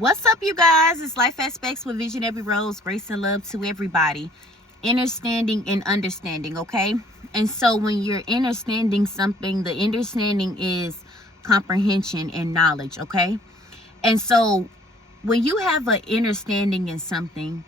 What's up, you guys? It's Life Aspects with Visionary Rose. Grace and love to everybody. Innerstanding and understanding, okay? And so when you're understanding something, the understanding is comprehension and knowledge, okay? And so when you have an understanding in something,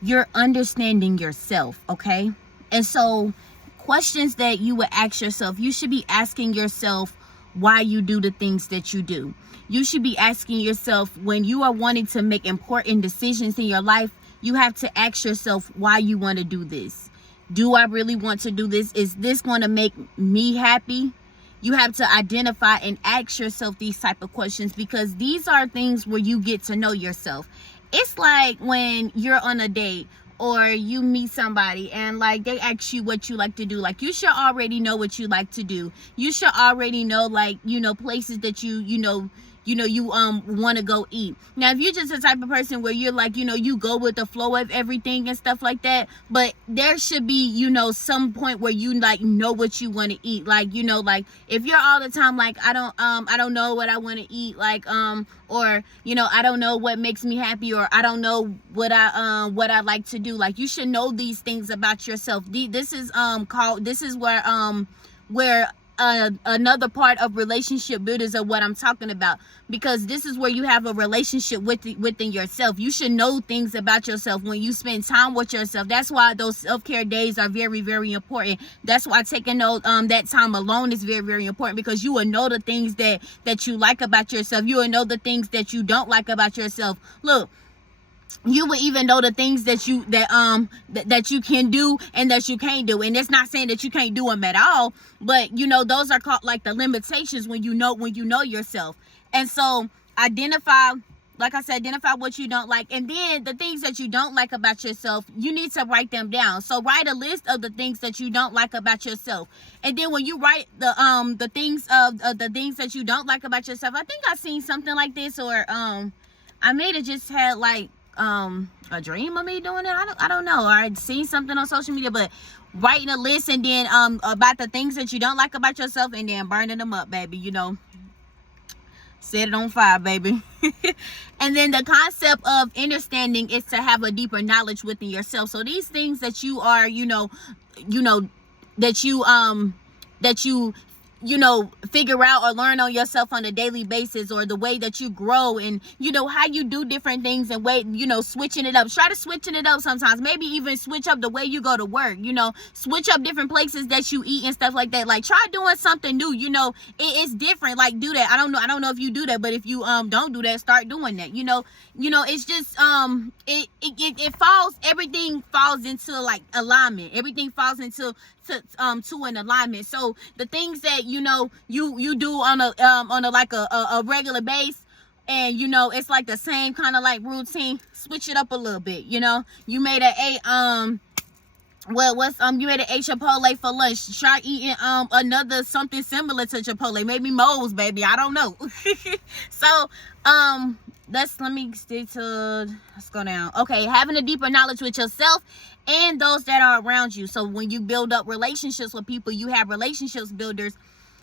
you're understanding yourself, okay? And so questions that you would ask yourself, you should be asking yourself why you do the things that you do. You should be asking yourself, when you are wanting to make important decisions in your life, you have to ask yourself why you want to do this. Do I really want to do this? Is this going to make me happy? You have to identify and ask yourself these type of questions, because these are things where you get to know yourself. It's like when you're on a date or you meet somebody and like they ask you what you like to do. Like, you should already know what you like to do. You should already know, like, places that you want to go eat. Now, if you're just the type of person where you're like, you go with the flow of everything and stuff like that, but there should be, some point where you like know what you want to eat. Like, like if you're all the time like, I don't know what I want to eat, like, or, I don't know what makes me happy, or I don't know what I like to do. Like, you should know these things about yourself. This is where another part of relationship builders are what I'm talking about, because this is where you have a relationship within yourself. You should know things about yourself when you spend time with yourself. That's why those self-care days are very, very important. That's why taking that time alone is very, very important, because you will know the things that you like about yourself. You will know the things that you don't like about yourself. Look, you will even know the things that you can do and that you can't do. And it's not saying that you can't do them at all, but those are called like the limitations when you know yourself. And so identify what you don't like, and then the things that you don't like about yourself, you need to write them down. So write a list of the things that you don't like about yourself, and then when you write the things that you don't like about yourself, I think I've seen something like this, or I may have just had like a dream of me doing it. I don't know, or I'd seen something on social media, but writing a list and then about the things that you don't like about yourself, and then burning them up, baby. Set it on fire, baby. And then the concept of understanding is to have a deeper knowledge within yourself. So these things that you are, that you figure out or learn on yourself on a daily basis, or the way that you grow, and how you do different things, and switching it up. Try to switching it up sometimes. Maybe even switch up the way you go to work, switch up different places that you eat and stuff like that. Like, try doing something new. It's different. Like, do that. I don't know if you do that, but if you don't do that, start doing that. It's just everything falls into like alignment. Everything falls into to an alignment. So the things that you do on a regular base, and it's like the same kind of like routine, switch it up a little bit. You made you made an Chipotle for lunch. Try eating another something similar to Chipotle, maybe Moe's, baby. I don't know. So let's go down. Okay, having a deeper knowledge with yourself and those that are around you. So when you build up relationships with people, you have relationships builders.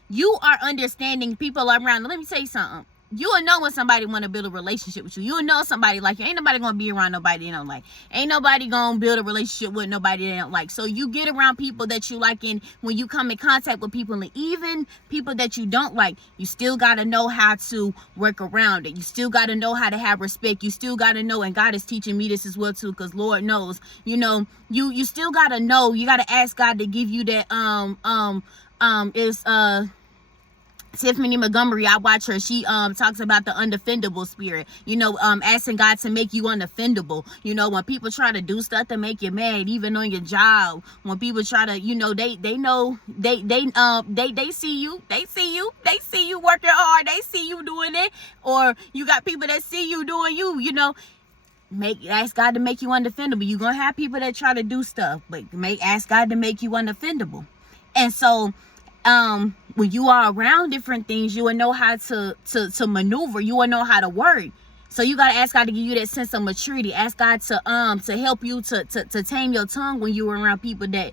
You are understanding people around. Let me tell you something. You will know when somebody want to build a relationship with you. You will know somebody like you. Ain't nobody gonna be around nobody they don't like. Ain't nobody gonna build a relationship with nobody they don't like. So you get around people that you like, and when you come in contact with people, and even people that you don't like, you still gotta know how to work around it. You still gotta know how to have respect. You still gotta know, and God is teaching me this as well too, because Lord knows, you still gotta know. You gotta ask God to give you that Tiffany Montgomery, I watch her. She talks about the undefendable spirit. Asking God to make you undefendable. When people try to do stuff to make you mad, even on your job. When people try to, they know they see you. They see you working hard. They see you doing it. Or you got people that see you doing you. Ask God to make you undefendable. You're gonna have people that try to do stuff, but ask God to make you undefendable. And so when you are around different things, you will know how to maneuver. You will know how to work. So you got to ask God to give you that sense of maturity. Ask God to help you to tame your tongue when you're around people that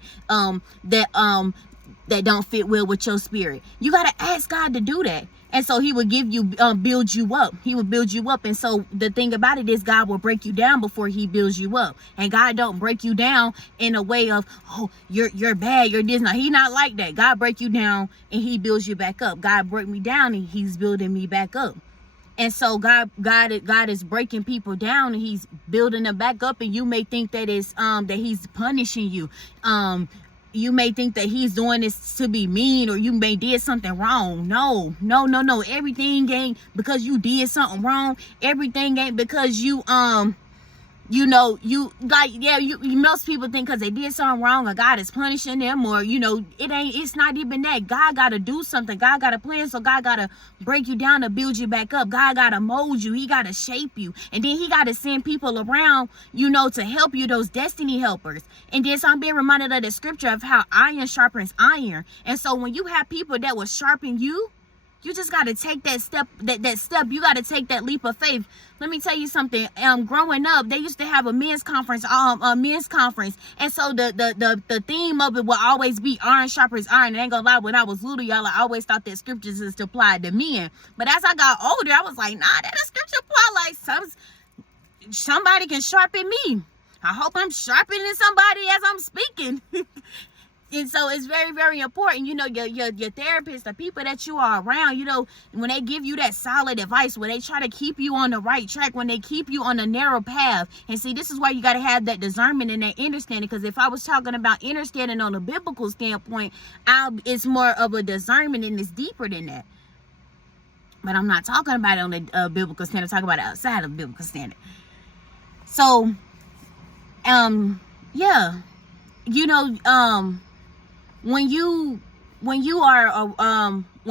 that don't fit well with your spirit. You got to ask God to do that. And so he will give you, build you up. He will build you up. And so the thing about it is God will break you down before he builds you up. And God don't break you down in a way of, oh, you're bad, you're this. Now, he not like that. God break you down and he builds you back up. God broke me down and he's building me back up. And so God is breaking people down and he's building them back up. And you may think that it's, that he's punishing you. You may think that he's doing this to be mean, or you may did something wrong. No. Everything ain't because you did something wrong. Everything ain't because you most people think because they did something wrong or God is punishing them, or it's not even that. God got to do something. God got a plan. So God got to break you down to build you back up. God got to mold you. He got to shape you. And then he got to send people around, to help you, those destiny helpers. And then so I'm being reminded of the scripture of how iron sharpens iron. And so when you have people that will sharpen you, you just got to take that step, that step. You got to take that leap of faith. Let me tell you something. Growing up, they used to have a men's conference, And so the theme of it will always be iron sharpens iron. I ain't gonna lie, when I was little, y'all, I always thought that scriptures is applied to men. But as I got older, I was like, nah, that a scripture apply like somebody can sharpen me. I hope I'm sharpening somebody as I'm speaking. And so it's very, very important, your therapist, the people that you are around, when they give you that solid advice, when they try to keep you on the right track, when they keep you on a narrow path. And see, this is why you got to have that discernment and that understanding. Because if I was talking about understanding on a biblical standpoint, it's more of a discernment and it's deeper than that. But I'm not talking about it on the biblical standard. I'm talking about it outside of the biblical standard. So, when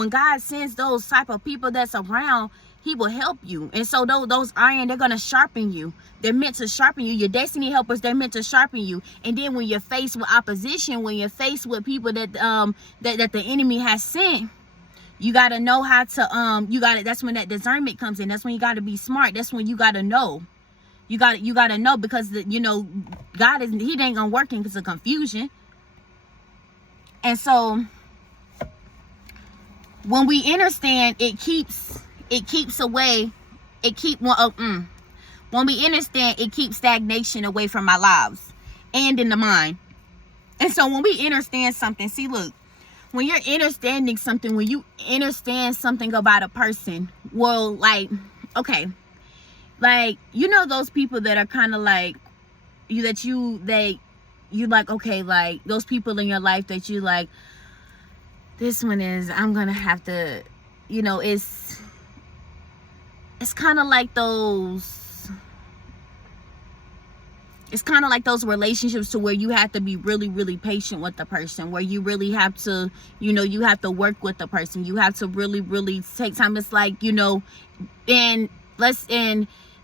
God sends those type of people that's around, he will help you. And so those iron, they're going to sharpen you. They're meant to sharpen you. Your destiny helpers, they're meant to sharpen you. And then when you're faced with opposition, when you're faced with people that the enemy has sent, you got to know how to, that's when that discernment comes in. That's when you got to be smart. That's when you got to know. You got to know, because God he ain't gonna work in because of confusion. And so when we understand, when we understand, it keeps stagnation away from our lives and in the mind. And so when we understand something, see, look, when you're understanding something, when you understand something about a person, well, like, okay, like, those people that are kind of like you like, okay, like those people in your life that you like, this one is, I'm gonna have to, it's kind of like those relationships to where you have to be really, really patient with the person, where you really have to, you have to work with the person. You have to really, really take time. It's like,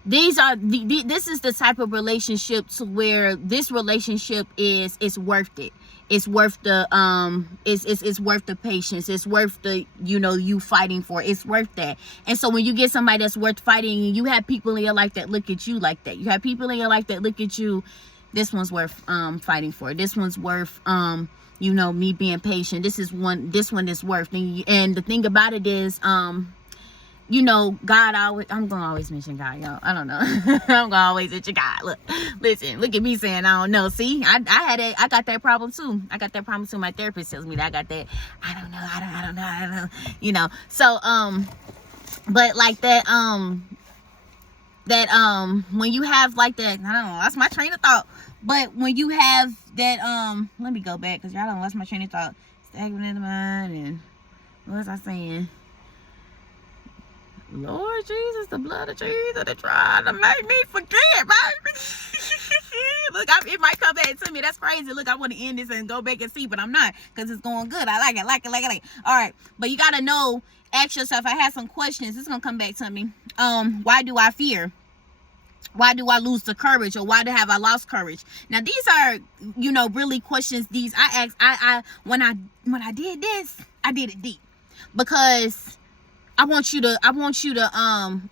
this is the type of relationship to where this relationship is worth it. It's worth the it's worth the patience. It's worth the you fighting for it. It's worth that. And so when you get somebody that's worth fighting, and you have people in your life that look at you like that. You have people in your life that look at you, this one's worth fighting for. This one's worth me being patient. This one is worth. And the thing about it is God I'm gonna always mention God, y'all. I don't know. I'm gonna always mention God. Look at me saying I don't know. See, I got that problem too. My therapist tells me that I got that. I don't know. So but like that when you have like that, I don't know, that's my train of thought. But when you have that let me go back because y'all don't lost my train of thought. Stagnant in the mind, and what was I saying? Lord Jesus, the blood of Jesus, they're trying to make me forget, baby. Look, it might come back to me. That's crazy. Look, I want to end this and go back and see, but I'm not, because it's going good. I like it. All right, but you got to know, ask yourself, I have some questions. It's going to come back to me. Why do I fear? Why do I lose the courage, or why have I lost courage? Now, these are, really questions. These I asked. When I did this, I did it deep, because I want you to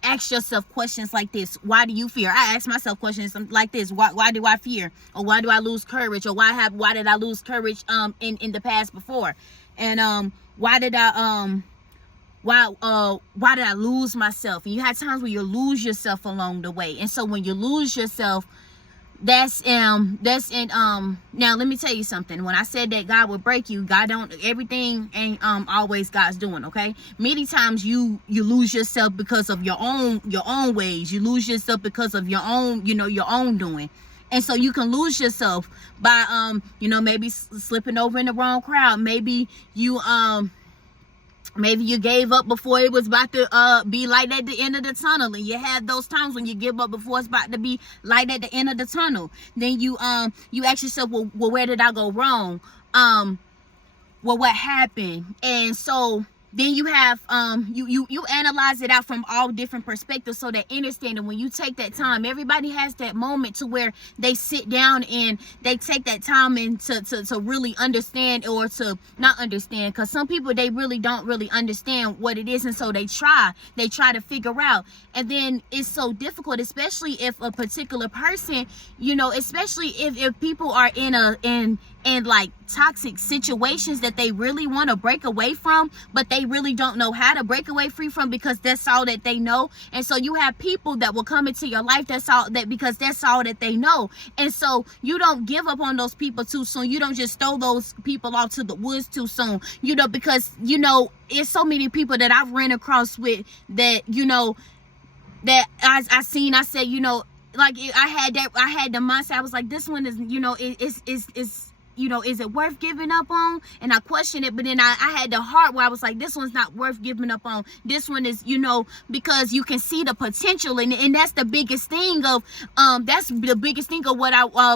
ask yourself questions like this. Why do you fear? I ask myself questions like this. Why do I fear? Or why do I lose courage? Or why did I lose courage in the past before? And why did I why did I lose myself? And you have times where you lose yourself along the way. And so when you lose yourself, that's in now let me tell you something. When I said that God would break you, God don't, everything ain't always God's doing, okay? Many times you lose yourself because of your own ways. You lose yourself because of your own, your own doing. And so you can lose yourself by maybe slipping over in the wrong crowd. Maybe you gave up before it was about to be light at the end of the tunnel. And you have those times when you give up before it's about to be light at the end of the tunnel. Then you ask yourself, well, where did I go wrong? Well, what happened? And so then you have you analyze it out from all different perspectives, so that understanding, when you take that time, everybody has that moment to where they sit down and they take that time and to really understand, or to not understand, because some people, they really don't really understand what it is, and so they try to figure out. And then it's so difficult, especially if a particular person, especially if people are in like toxic situations that they really want to break away from, but they really don't know how to break away free from, because that's all that they know. And so you have people that will come into your life, because that's all that they know. And so you don't give up on those people too soon. You don't just throw those people off to the woods too soon, because it's so many people that I've ran across with that, that I said, like I had the mindset. I was like, this one is, is it worth giving up on? And I questioned it, but then I had the heart where I was like, this one's not worth giving up on. This one is, because you can see the potential, and that's the biggest thing of what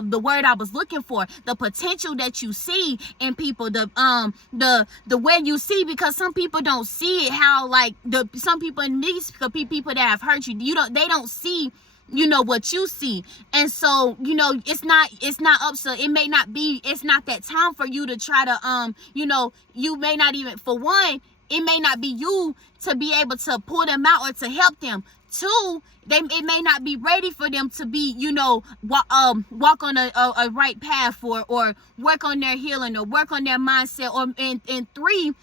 the word I was looking for, the potential that you see in people, the way you see, because some people don't see it, how like some people in these people that have hurt you, they don't see what you see. And so it's not up, so it's not that time for you to try to you may not even, for one, it may not be you to be able to pull them out or to help them. Two, it may not be ready for them to be walk on a right path, or work on their healing, or work on their mindset, or and three,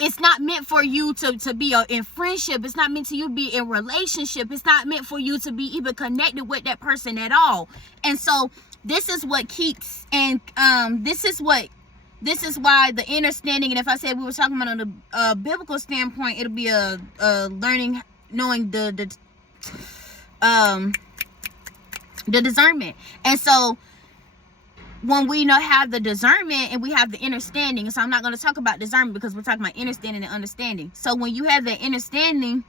it's not meant for you to be in friendship. It's not meant to you be in relationship. It's not meant for you to be even connected with that person at all. And so this is what keeps, and this is why the understanding. And if I said we were talking about on a biblical standpoint, it'll be a learning, knowing the discernment. And so when we have the discernment and we have the understanding, so I'm not going to talk about discernment because we're talking about understanding and understanding. So when you have that understanding,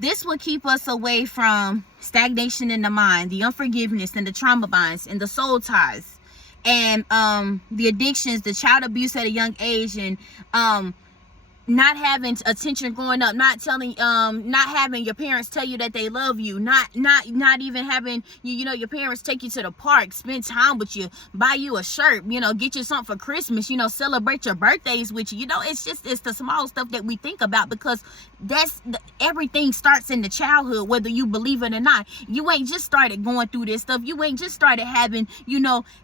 this will keep us away from stagnation in the mind, the unforgiveness, and the trauma bonds, and the soul ties, and the addictions, the child abuse at a young age, and not having attention growing up, not having your parents tell you that they love you, not even having your parents take you to the park, spend time with you, buy you a shirt, get you something for Christmas, celebrate your birthdays with you. It's the small stuff that we think about, because everything starts in the childhood, whether you believe it or not. You ain't just started going through this stuff. You ain't just started having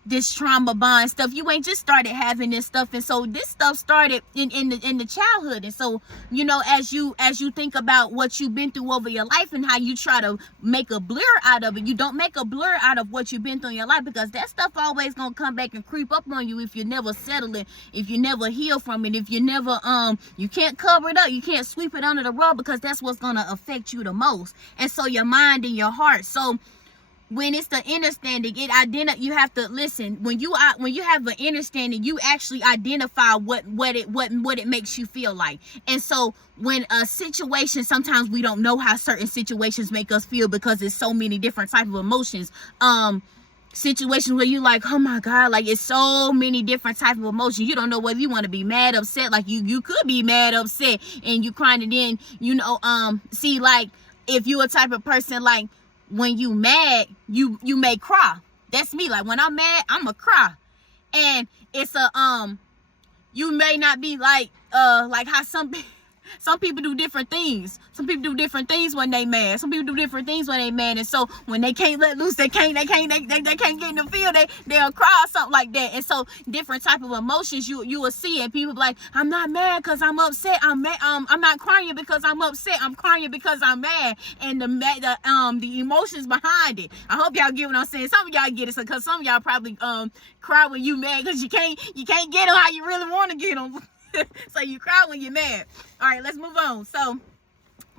this trauma bond stuff. You ain't just started having this stuff. And so this stuff started in the childhood. And so as you think about what you've been through over your life, and how you try to make a blur out of it, you don't make a blur out of what you've been through in your life, because that stuff always gonna come back and creep up on you if you never settle it, if you never heal from it, if you never you can't cover it up, you can't sweep it under the rug, because that's what's gonna affect you the most. And so your mind and your heart. So when it's the understanding, you have to listen. When you have the understanding, you actually identify what it makes you feel like. And so when a situation, sometimes we don't know how certain situations make us feel, because there's so many different types of emotions. Situations where you like, oh my God, like it's so many different types of emotions. You don't know whether you want to be mad, upset. Like you could be mad, upset, and you crying, and then see, like if you a type of person, like when you mad, you may cry. That's me. Like when I'm mad, I'ma cry. And it's you may not be like how some Some people do different things. Some people do different things when they mad. Some people do different things when they mad. And so when they can't let loose, they can't get in the field, they'll cry or something like that. And so different type of emotions you will see, and people be like, I'm not mad because I'm upset. I'm mad. I'm not crying because I'm upset. I'm crying because I'm mad. And the emotions behind it. I hope y'all get what I'm saying. Some of y'all get it, because some of y'all probably cry when you mad because you can't get them how you really want to get them. So you cry when you're mad. All right, let's move on. So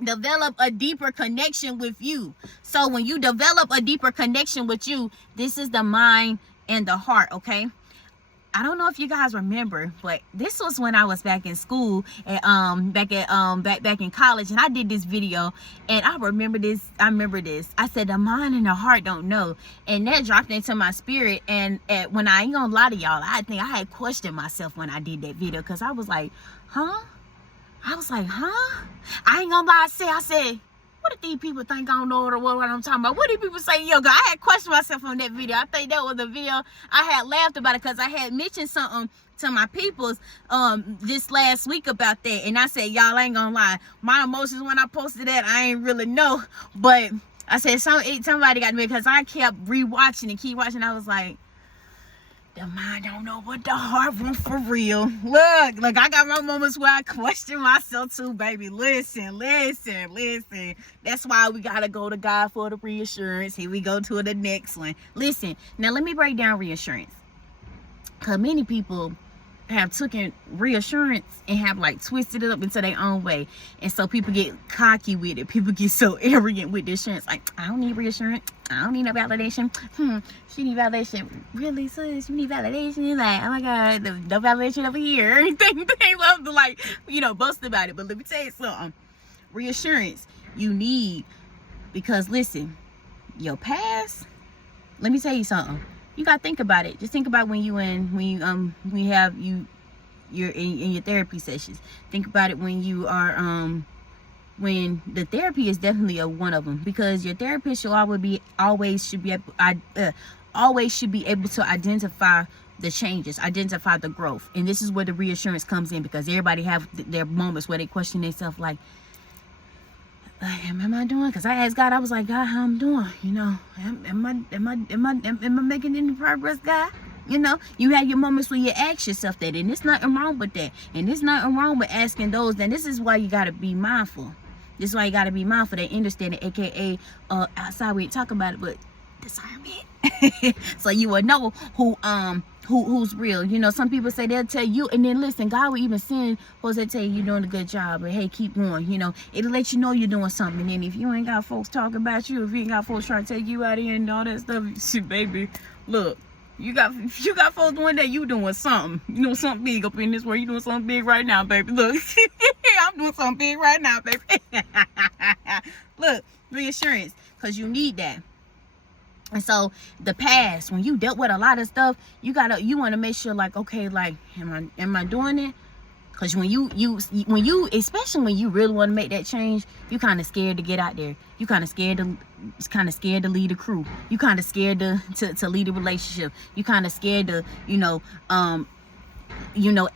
develop a deeper connection with you. So when you develop a deeper connection with you, this is the mind and the heart, okay? I don't know if you guys remember, but this was when I was back in school at back in college, and I did this video, and I remember this. I said the mind and the heart don't know, and that dropped into my spirit. And when I ain't gonna lie to y'all, I think I had questioned myself when I did that video, because I was like, huh? I ain't gonna lie. I said, what do these people think I don't know what I'm talking about? What do people say? Yo, I had questioned myself on that video. I think that was a video I had laughed about it, because I had mentioned something to my peoples just last week about that. And I said, y'all, ain't gonna lie, my emotions when I posted that, I ain't really know. But I said, somebody got me, because I kept rewatching and keep watching. I was like, the mind don't know what the heart wants for real. Look, I got my moments where I question myself too, baby. Listen. That's why we gotta go to God for the reassurance. Here we go to the next one. Listen, now let me break down reassurance. Because many people have taken reassurance and have like twisted it up into their own way. And so people get cocky with it. People get so arrogant with the assurance. Like, I don't need reassurance. I don't need no validation. She need validation. Really, sis? You need validation? Like, oh my God, no validation over here. They love to, like, boast about it. But let me tell you something. Reassurance you need, because listen, your past, let me tell you something. You gotta think about it. Just think about when you're in your therapy sessions. Think about it when you are when the therapy is definitely one of them, because your therapist should always should be able to identify the changes, identify the growth. And this is where the reassurance comes in, because everybody have their moments where they question themselves, like, am I doing? Because I asked God, I was like, God, how I'm doing? Am I making any progress, God? You have your moments where you ask yourself that, and there's nothing wrong with that. And there's nothing wrong with asking those. And this is why you got to be mindful. This is why you got to be mindful. They understand it, aka outside we talk about it, but discernment. So you will know who's real. Some people say they'll tell you, and then listen, God will even send folks that tell you you're doing a good job, or hey, keep going. It'll let you know you're doing something. And then if you ain't got folks talking about you, if you ain't got folks trying to take you out of here and all that stuff, shit, baby, look, you got folks doing that, you doing something. You doing something big up in this world. You doing something big right now, baby. Look, I'm doing something big right now, baby. Look, reassurance, because you need that. And so the past, when you dealt with a lot of stuff, you want to make sure, like, okay, like, am I doing it? Because when you especially when you really want to make that change, you kind of scared to get out there. You kind of scared to lead a crew. You kind of scared to lead a relationship. You kind of scared to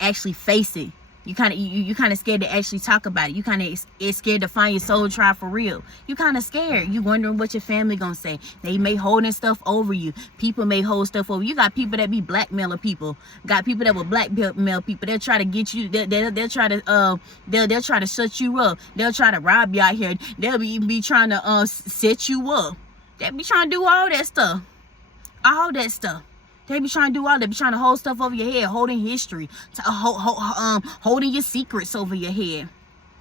actually face it. You kind of scared to actually talk about it. You kind of scared to find your soul tribe for real. You kind of scared. You wondering what your family gonna say. They may holding stuff over you. People may hold stuff over. You got people that be blackmailing people. Got people that will blackmail people. They'll try to get you. They'll try to shut you up. They'll try to rob you out here. They'll be trying to set you up. They be trying to do all that stuff. All that stuff. They be trying to do all that. They be trying to hold stuff over your head, holding history, holding your secrets over your head.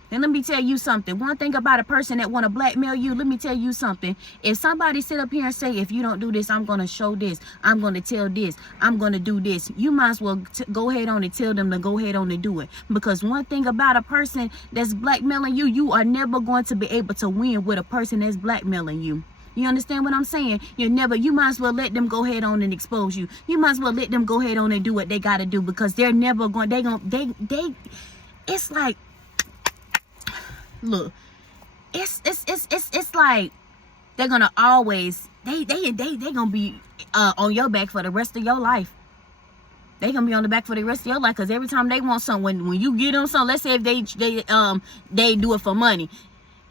And let me tell you something. One thing about a person that want to blackmail you, let me tell you something. If somebody sit up here and say, if you don't do this, I'm going to show this, I'm going to tell this, I'm going to do this, you might as well go ahead on and tell them to go ahead on and do it. Because one thing about a person that's blackmailing you, you are never going to be able to win with a person that's blackmailing you. You understand what I'm saying? You might as well let them go ahead on and expose you. You might as well let them go ahead on and do what they got to do, because they're never going, it's like, look, it's like they're going to always, they going to be on your back for the rest of your life. They gonna be on the back for the rest of your life, because every time they want something, when you get them something, let's say if they do it for money,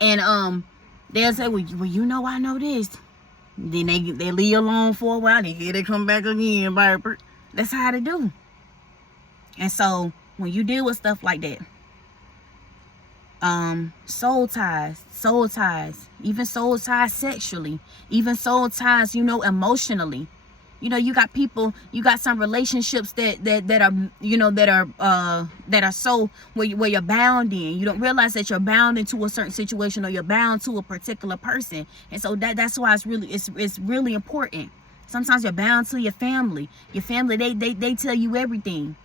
and they'll say, well, you know, I know this. Then they leave you alone for a while. Then they come back again. That's how they do. And so when you deal with stuff like that, soul ties, even soul ties sexually, even soul ties, emotionally. You got people, you got some relationships that are so where you're bound in. You don't realize that you're bound into a certain situation, or you're bound to a particular person. And so that's why it's really important. Sometimes you're bound to your family. Your family, they tell you everything.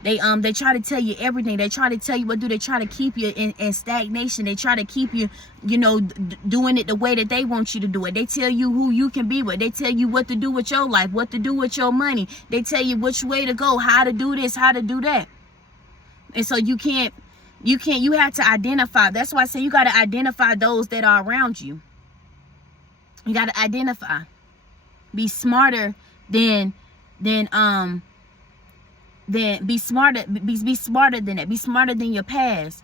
They try to tell you everything. They try to tell you what do. They try to keep you in stagnation. They try to keep you, doing it the way that they want you to do it. They tell you who you can be with. They tell you what to do with your life, what to do with your money. They tell you which way to go, how to do this, how to do that. And so you have to identify. That's why I say you got to identify those that are around you. You got to identify. Be smarter than be smarter than that. Be smarter than your past.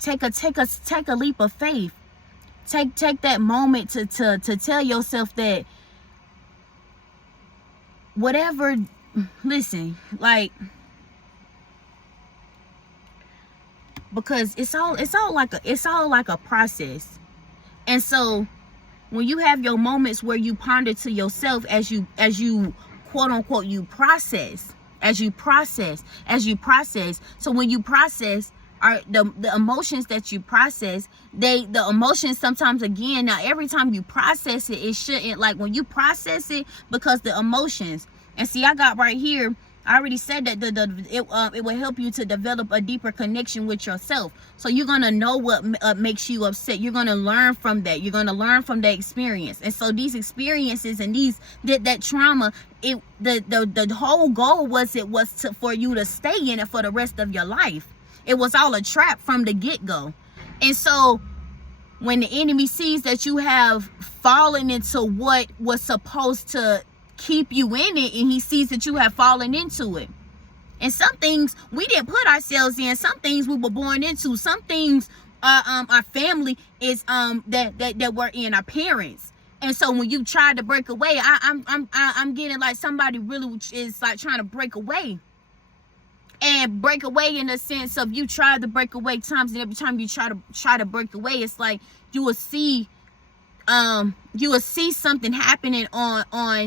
Take a leap of faith. Take that moment to tell yourself that whatever, listen, like, because it's all like a process. And so when you have your moments where you ponder to yourself as you quote unquote as you process. So when you process, are the emotions that you process, the emotions sometimes, again, now every time you process it shouldn't, like when you process it, because the emotions, and see, I got right here, I already said that it will help you to develop a deeper connection with yourself. So you're gonna know what makes you upset. You're gonna learn from that. You're gonna learn from that experience. And so these experiences and that trauma, the whole goal was for you to stay in it for the rest of your life. It was all a trap from the get-go. And so when the enemy sees that you have fallen into what was supposed to keep you in it, and he sees that you have fallen into it, and some things we didn't put ourselves in, some things we were born into, some things our family is that we're in, our parents. And so when you try to break away, I'm getting like somebody really is like trying to break away, and break away in the sense of you try to break away times, and every time you try to break away, it's like you will see something happening on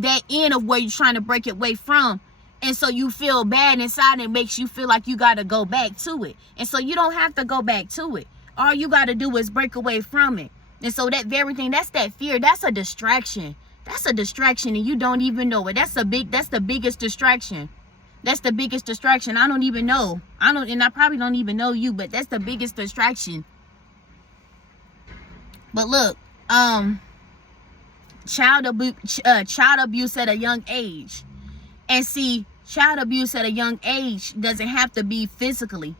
that end of where you're trying to break it away from. And so you feel bad inside, and it makes you feel like you got to go back to it. And so you don't have to go back to it. All you got to do is break away from it. And so that very thing, that's that fear, that's a distraction. That's a distraction, and you don't even know it. That's the biggest distraction. That's the biggest distraction. I don't even know. And I probably don't even know you, but that's the biggest distraction. But look, child abuse at a young age. And see, child abuse at a young age doesn't have to be physically.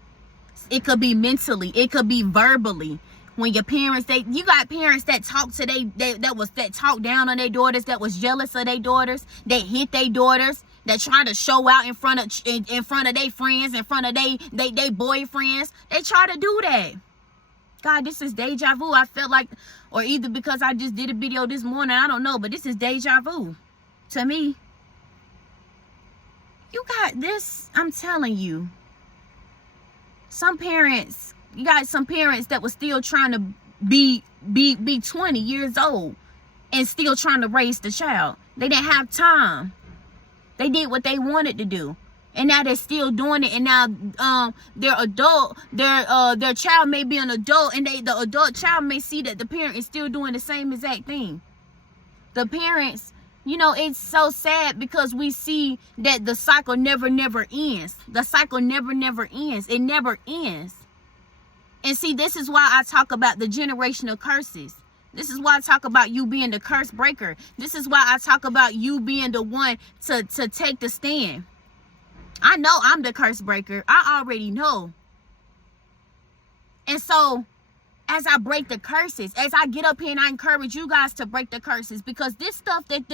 It could be mentally. It could be verbally. When your parents, you got parents that talk to that talk down on their daughters, that was jealous of their daughters, that hit their daughters, that try to show out in front of their friends, in front of they boyfriends. They try to do that. God, this is deja vu. I felt like, or either because I just did a video this morning, I don't know, but this is deja vu to me. You got this, I'm telling you. You got some parents that was still trying to be 20 years old and still trying to raise the child. They didn't have time. They did what they wanted to do, and now they're still doing it. And now they're adult. Their child may be an adult, and the adult child may see that the parent is still doing the same exact thing. The parents, it's so sad, because we see that the cycle never ends. The cycle never ends. It never ends. And see, this is why I talk about the generational curses. This is why I talk about you being the curse breaker. This is why I talk about you being the one to take the stand. I know I'm the curse breaker. I already know. And so as I break the curses, as I get up here and I encourage you guys to break the curses, because this stuff that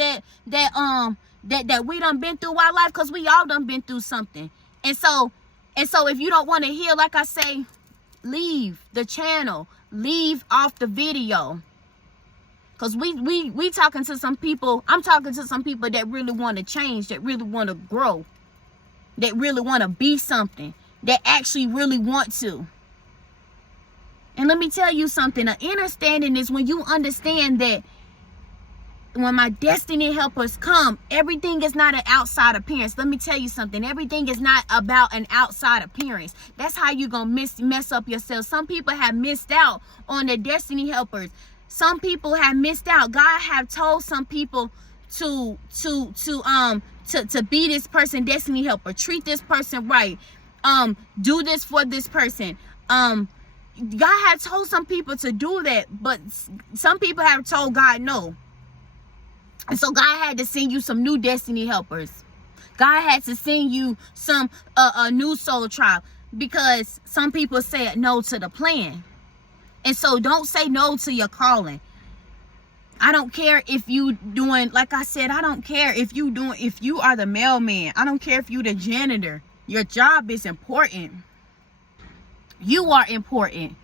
we done been through our life, because we all done been through something. And so if you don't want to heal, like I say, leave the channel, leave off the video. Because we talking to some people, I'm talking to some people that really want to change, that really want to grow, that really want to be something, that actually really want to. And let me tell you something. An understanding is when you understand that when my destiny helpers come, everything is not an outside appearance. Let me tell you something. Everything is not about an outside appearance. That's how you're going to mess up yourself. Some people have missed out on their destiny helpers. Some people have missed out. God have told some people to be this person destiny helper. Treat this person right. Do this for this person. God had told some people to do that, but some people have told God no. And so God had to send you some new destiny helpers. God had to send you some a new soul tribe, because some people said no to the plan. And so don't say no to your calling. I don't care if you doing, like I said, I don't care if you are the mailman. I don't care if you the janitor. Your job is important. You are important.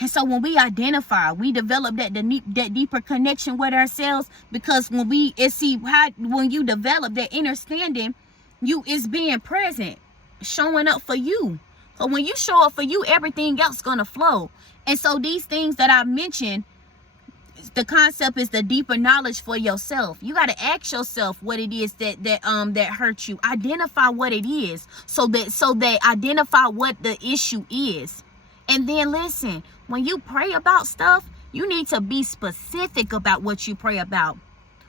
And so when we identify, we develop that deeper connection with ourselves, because when you develop that understanding, you is being present, showing up for you. So when you show up for you, everything else gonna flow. And so these things that I mentioned, the concept is the deeper knowledge for yourself. You got to ask yourself what it is that hurt you. Identify what it is, so that identify what the issue is. And then listen, when you pray about stuff, you need to be specific about what you pray about.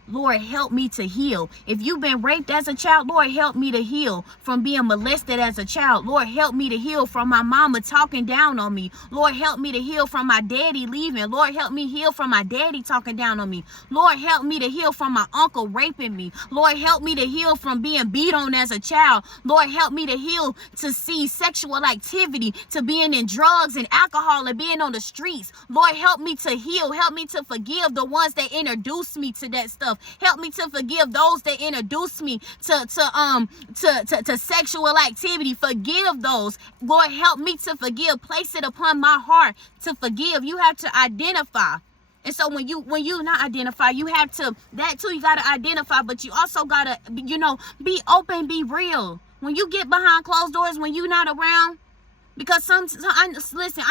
Lord, help me to heal. If you've been raped as a child, Lord, help me to heal from being molested as a child. Lord, help me to heal from my mama talking down on me. Lord, help me to heal from my daddy leaving. Lord, help me heal from my daddy talking down on me. Lord, help me to heal from my uncle raping me. Lord, help me to heal from being beat on as a child. Lord, help me to heal to see sexual activity, to being in drugs and alcohol and being on the streets. Lord, help me to heal. Help me to forgive the ones that introduced me to that stuff. Help me to forgive those that introduced me to sexual activity. Forgive those. Lord, help me to forgive. Place it upon my heart to forgive. You have to identify. And so when you not identify, you have to, that too, you got to identify, but you also got to, be open, be real. When you get behind closed doors, when you're not around, because listen,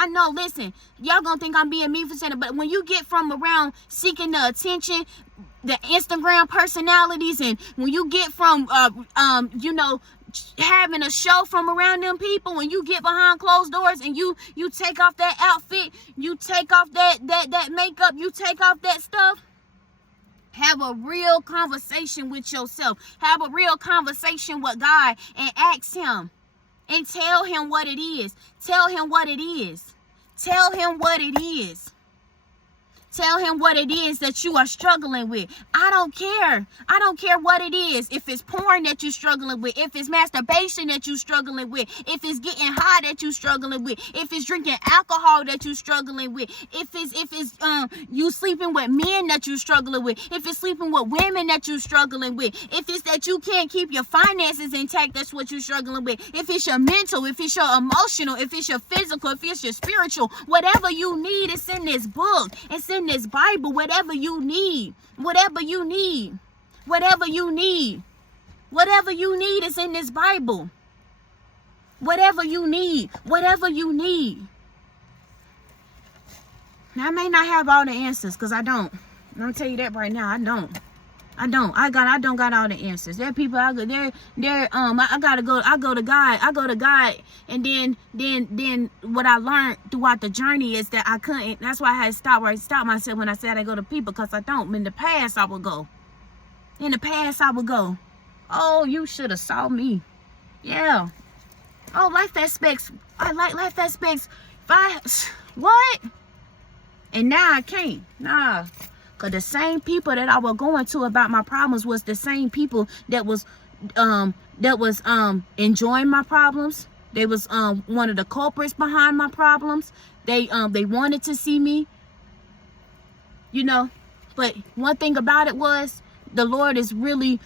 y'all gonna think I'm being mean for saying it, but when you get from around seeking the attention, the Instagram personalities, and when you get from having a show from around them people, when you get behind closed doors and you take off that outfit, you take off that makeup, you take off that stuff, have a real conversation with yourself. Have a real conversation with God and ask him. And tell him what it is. Tell him what it is. Tell him what it is. Tell him what it is that you are struggling with. I don't care. I don't care what it is. If it's porn that you're struggling with, if it's masturbation that you're struggling with, if it's getting high that you're struggling with, if it's drinking alcohol that you're struggling with, if it's you sleeping with men that you're struggling with, if it's sleeping with women that you're struggling with, if it's that you can't keep your finances intact, that's what you're struggling with. If it's your mental, if it's your emotional, if it's your physical, if it's your spiritual, whatever you need, it's in this book. It's in this Bible. Whatever you need, whatever you need, whatever you need, whatever you need is in this Bible. Whatever you need, whatever you need. Now, I may not have all the answers, because I don't. I'm gonna tell you that right now. I don't got all the answers. There are people I go to God, and then what I learned throughout the journey is that I couldn't. That's why I had to stop myself when I said I go to people, because I don't. In the past I would go. Oh, you should have saw me. Yeah. Oh, life aspects. I like life aspects. What? And now I can't. Nah. Because the same people that I was going to about my problems was the same people that was enjoying my problems. They was one of the culprits behind my problems. they wanted to see me, you know. But one thing about it was, the Lord is really,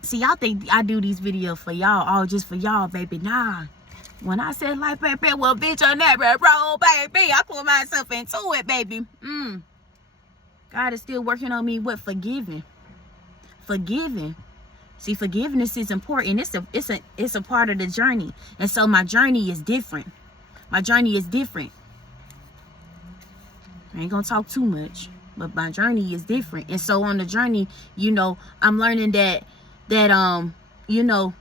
see, y'all think I do these videos for y'all, all just for y'all, baby. Nah. When I said life, baby, well, bitch, on that road, baby, I put myself into it, baby. God is still working on me with forgiving. See, forgiveness is important. It's a part of the journey. And so my journey is different. I ain't gonna talk too much, but my journey is different. And so on the journey, you know, I'm learning that you know,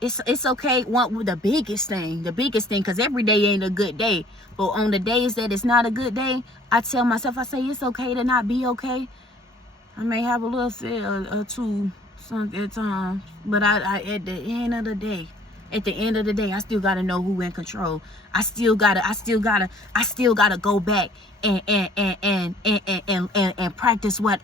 it's okay. The biggest thing, because every day ain't a good day. But on the days that it's not a good day, I tell myself, I say it's okay to not be okay. I may have a little fail or two sometimes, but I at the end of the day, I still gotta know who in control. I still gotta go back and practice what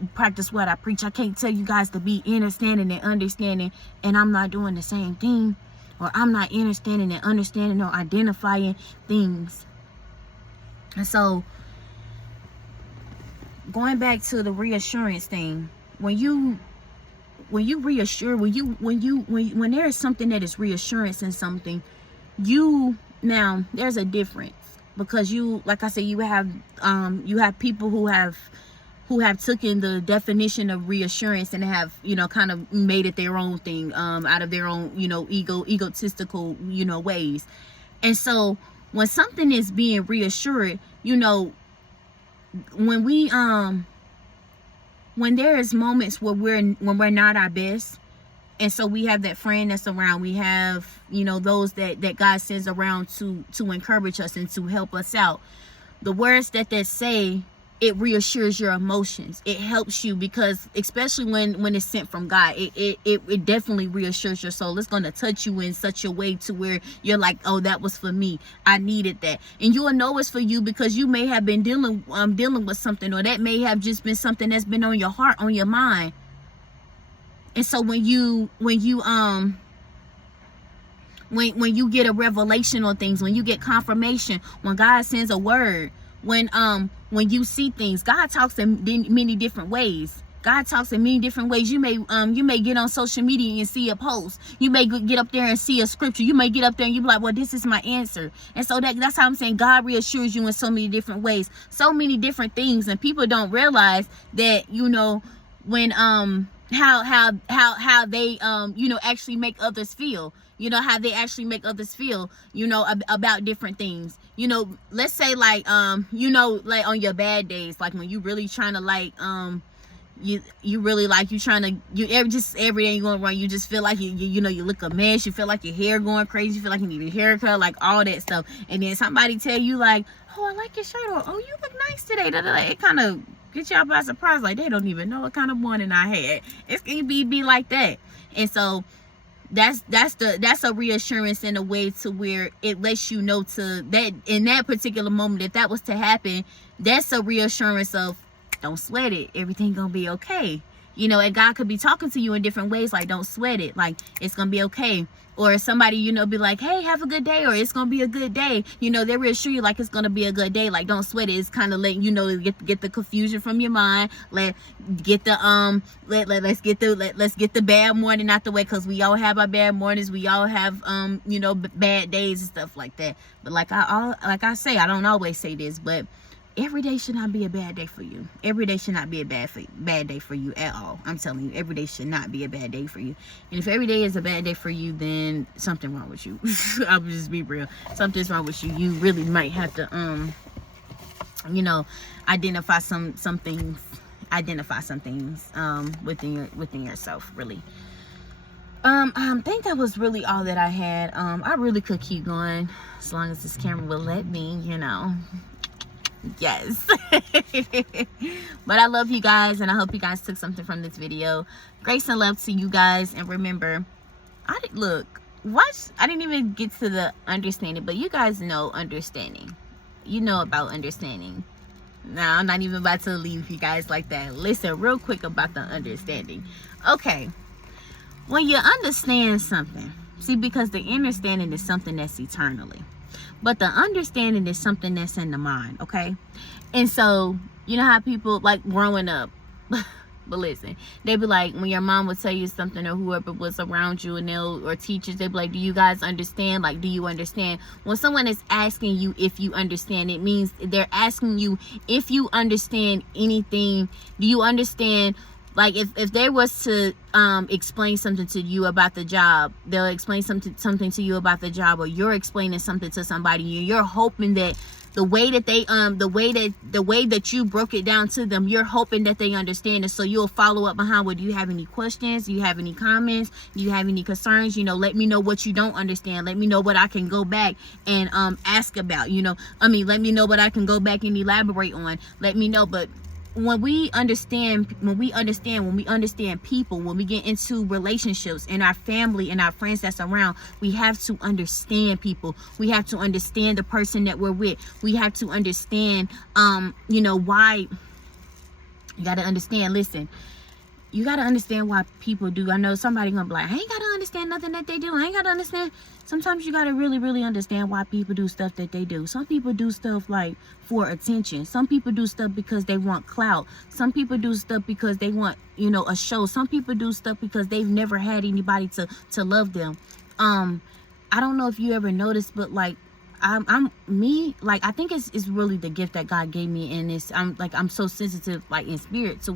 I preach. I can't tell you guys to be understanding and understanding, and I'm not doing the same thing, or I'm not understanding and understanding or identifying things. And so, going back to the reassurance thing, when you reassure, when there is something that is reassurance in something, now there's a difference, because like I said, you have people who have taken the definition of reassurance and have, you know, kind of made it their own thing, out of their own, you know, egotistical, you know, ways. And so when something is being reassured, you know, when there is moments where we're not our best, and so we have that friend that's around, we have, you know, those that God sends around to encourage us and to help us out. The words that they say, it reassures your emotions. It helps you, because especially when it's sent from God, it definitely reassures your soul. It's going to touch you in such a way to where you're like, oh, that was for me. I needed that. And you will know it's for you, because you may have been dealing with something, or that may have just been something that's been on your heart, on your mind. And so when you get a revelation on things, when you get confirmation, when God sends a word, when you see things, God talks in many different ways. You may get on social media and see a post. You may get up there and see a scripture. You may get up there and you be like, well, this is my answer. And so that's how I'm saying God reassures you in so many different ways, so many different things. And people don't realize that, you know, when how they you know, actually make others feel. You know, how they actually make others feel, you know, about different things. You know, let's say like, you know, like on your bad days, like when you really trying to like, you really like, you trying to, every day you going around, you just feel like you know, you look a mess, you feel like your hair going crazy, you feel like you need a haircut, like all that stuff. And then somebody tell you like, oh, I like your shirt, or oh, you look nice today. It kind of get y'all by surprise, like they don't even know what kind of morning I had. It's gonna be like that. And so that's a reassurance in a way to where it lets you know to that in that particular moment, if that was to happen, that's a reassurance of, don't sweat it, everything gonna be okay. You know, and God could be talking to you in different ways, like, don't sweat it, like, it's gonna be okay. Or somebody, you know, be like, hey, have a good day, or it's gonna be a good day. You know, they reassure you like it's gonna be a good day, like, don't sweat it. It's kind of letting you know, get the confusion from your mind. Let's get the bad morning out the way, because we all have our bad mornings. We all have you know, bad days and stuff like that. But like I say, I don't always say this, but every day should not be a bad day for you. Every day should not be a bad day for you at all. I'm telling you, every day should not be a bad day for you. And if every day is a bad day for you, then something wrong with you. I'll just be real. Something's wrong with you. You really might have to, you know, identify some things within yourself, really. I think that was really all that I had. I really could keep going as long as this camera will let me, you know. Yes. But I love you guys, and I hope you guys took something from this video. Grace and love to you guys. And remember, I didn't even get to the understanding, but you guys know understanding. You know about understanding. Now, I'm not even about to leave you guys like that. Listen real quick about the understanding. Okay, when you understand something, see, because the understanding is something that's eternally. But the understanding is something that's in the mind, okay? And so, you know how people, like, growing up, but listen, they be like, when your mom would tell you something, or whoever was around you, and or teachers, they be like, do you guys understand? Like, do you understand? When someone is asking you if you understand, it means they're asking you if you understand anything. Do you understand? Like, if they was to explain something to you about the job, they'll explain something to you about the job, or you're explaining something to somebody, and you're hoping that the way that they the way that you broke it down to them, you're hoping that they understand it. So you'll follow up behind, well, do you have any questions? Do you have any comments? Do you have any concerns? Let me know what you don't understand. Let me know what I can go back and ask about. Let me know what I can go back and elaborate on. Let me know. But when we understand people, when we get into relationships and our family and our friends that's around, we have to understand people. We have to understand the person that we're with. We have to understand why. You got to understand. Listen, you got to understand why people do. I know somebody gonna be like, I ain't got to understand nothing that they do. I ain't got to understand. Sometimes you got to really, really understand why people do stuff that they do. Some people do stuff like for attention. Some people do stuff because they want clout. Some people do stuff because they want, a show. Some people do stuff because they've never had anybody to love them. I don't know if you ever noticed, but like, I think it's really the gift that God gave me in this. I'm so sensitive, like, in spirit, to